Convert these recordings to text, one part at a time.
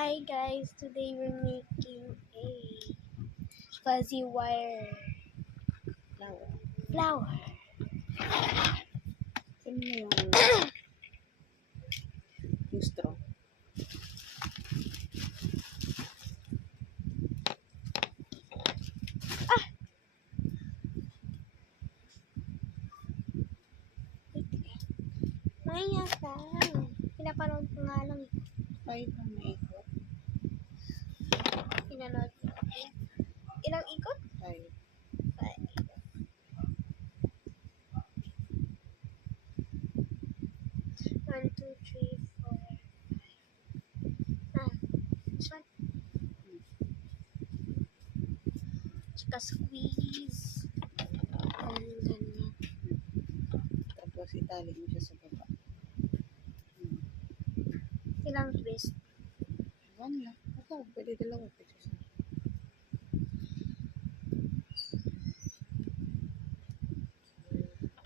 Hi guys, today we're making a fuzzy wire flower. Sino yung straw? Maya ka. Pinapanood ko nga lang. Kahit na maikot. Pinanood ko. Ilang ikot? Kahit. 1, 2, 3, 4, 5. This one. Tsaka squeeze. Ganyan. Tapos itali mo siya sa baba. Ilang twist. One lang. Ito, pwede dalawa. Pwede siya.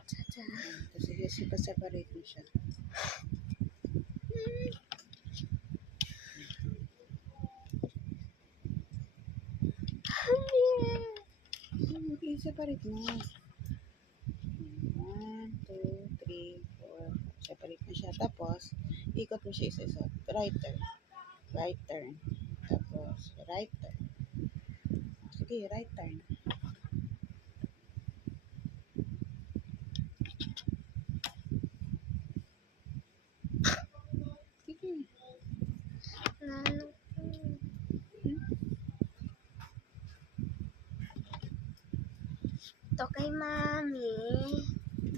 Tada. Tapos separate mo siya. Okay, separate mo. 1, 2, 3, 4. Separate mo siya. Tapos, ikot mo siya isa-isa. Right turn. Right turn. Tapos, right turn. Sige, right turn. Sige. Ito kay Mami.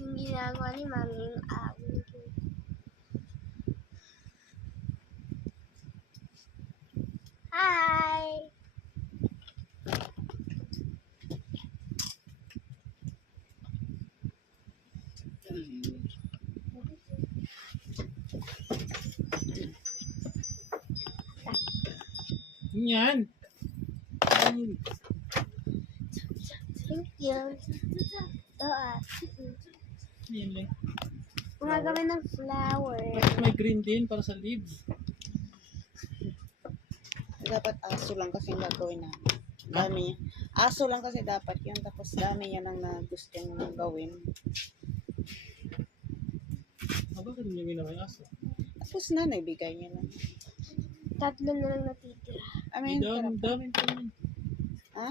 Yung ginagawa ni Mami yung awin. Hi! Yan. Thank you. Ito Yan lang. gumagawa ng flower. Bakit may green din para sa leaves? Dapat aso lang kasi yung gagawin na. Dami. Aso lang kasi dapat yun. Tapos dami yan ang gusto nyo gawin. Bakit hindi nyo ginawa yung aso? Tapos na, naibigay niya lang. 3 na lang natitira. I mean, Dami pa yun. ha?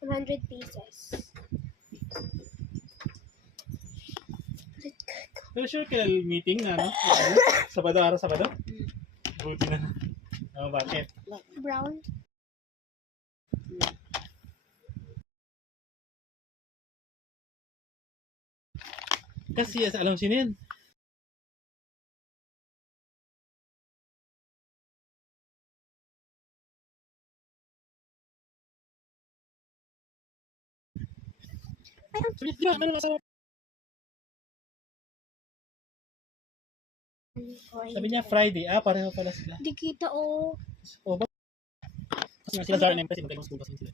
100 pieces. Pero sure kailan meeting na, no? Sabado, araw Sabado? Buti na. Bakit? Brown. Kasi alam sino yan. Sabi niya Friday. Pareho pala sila. Di kita O ba? Kasi nga sila Zara na yung kasi magkailang school kasi sila.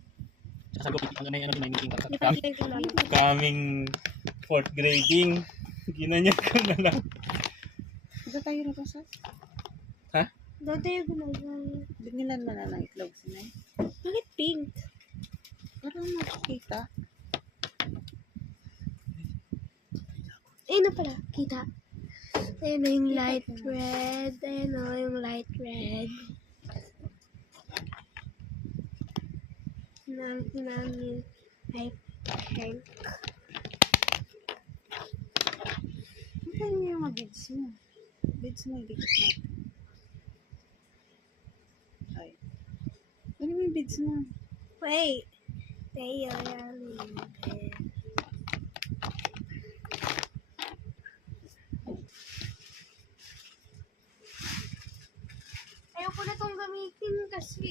Tsaka sa gupit, may meeting para Di sa pa kita yung lalo. coming 4th grading. Ginanyan ko na lang. Ito tayo na pasas. Ha? Dati yung gumagawa. Binilan mo na ng itlog sinay. Bakit pink? Para makikita. Ayun na pala, kita. Ayun na yung light red. Ayun na yung light red. Yung light pink. Ano yung mga beads mo? Beads mo, dikit natin. Ay. Ano yung beads mo? Wait. Tayo yan. Ayoko na itong gamitin kasi